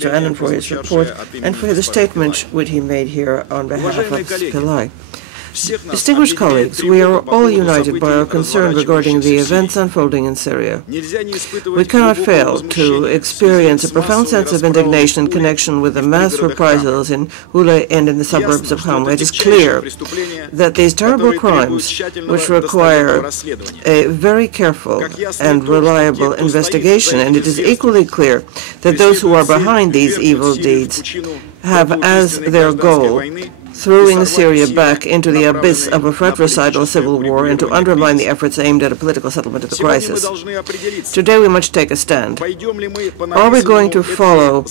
Mr. Annan for his report and for the statement which he made here on behalf of Pillai. Distinguished colleagues, we are all united by our concern regarding the events unfolding in Syria. We cannot fail to experience a profound sense of indignation in connection with the mass reprisals in Hula and in the suburbs of Hama. It is clear that these terrible crimes, which require a very careful and reliable investigation, and it is equally clear that those who are behind these evil deeds have as their goal throwing Syria back into the abyss of a fratricidal civil war and to undermine the efforts aimed at a political settlement of the crisis. Today we must take a stand. Are we going to follow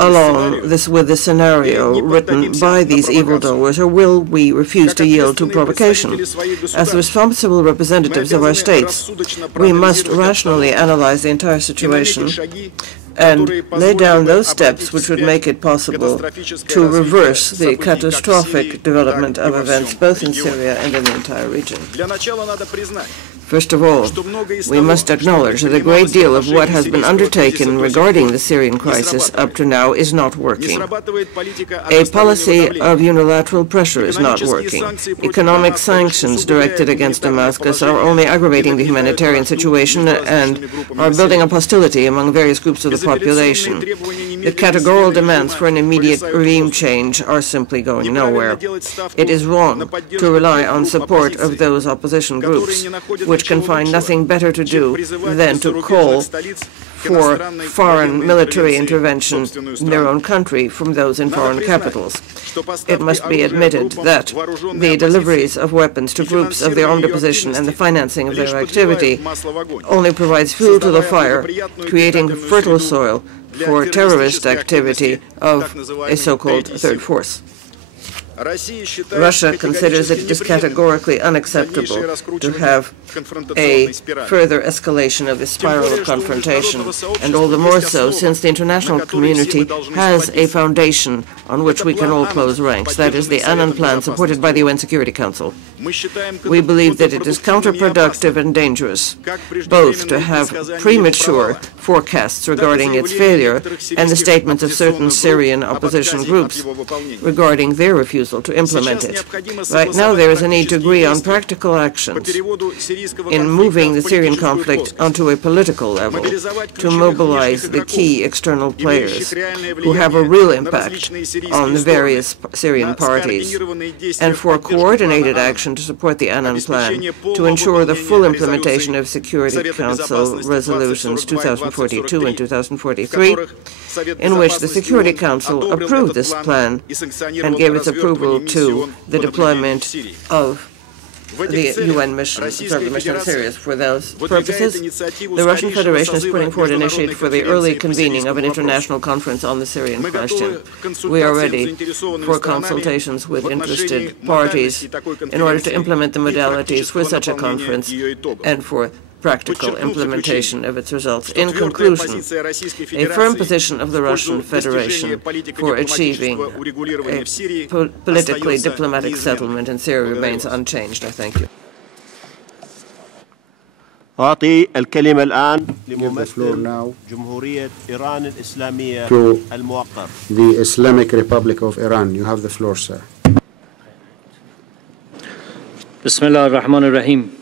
along with this scenario written by these evildoers, or will we refuse to yield to provocation? As responsible representatives of our states, we must rationally analyze the entire situation and lay down those steps which would make it possible to reverse the catastrophic development of events both in Syria and in the entire region. First of all, we must acknowledge that a great deal of what has been undertaken regarding the Syrian crisis up to now is not working. A policy of unilateral pressure is not working. Economic sanctions directed against Damascus are only aggravating the humanitarian situation and are building up hostility among various groups of the population. The categorical demands for an immediate regime change are simply going nowhere. It is wrong to rely on support of those opposition groups, which can find nothing better to do than to call for foreign military intervention in their own country from those in foreign capitals. It must be admitted that the deliveries of weapons to groups of the armed opposition and the financing of their activity only provides fuel to the fire, creating fertile soil for terrorist activity of a so-called third force. Russia considers it is categorically unacceptable to have a further escalation of the spiral of confrontation, and all the more so since the international community has a foundation on which we can all close ranks. That is the Annan Plan supported by the UN Security Council. We believe that it is counterproductive and dangerous, both to have premature forecasts regarding its failure and the statements of certain Syrian opposition groups regarding their refusal to implement it. Right now there is a need to agree on practical actions in moving the Syrian conflict onto a political level, to mobilize the key external players who have a real impact on the various Syrian parties, and for coordinated action to support the Annan Plan to ensure the full implementation of Security Council resolutions 2042 and 2043, in which the Security Council approved this plan and gave its approval to the deployment of the UN mission, observer mission in Syria. For those purposes, the Russian Federation is putting forward an initiative for the early convening of an international conference on the Syrian question. We are ready for consultations with interested parties in order to implement the modalities for such a conference and for practical implementation of its results. In conclusion, a firm position of the Russian Federation for achieving a politically diplomatic settlement in Syria remains unchanged. I thank you. أعطي الكلمة الآن لممثل جمهورية إيران الإسلامية الموقر. The Islamic Republic of Iran. You have the floor, sir. بسم الله الرحمن الرحيم.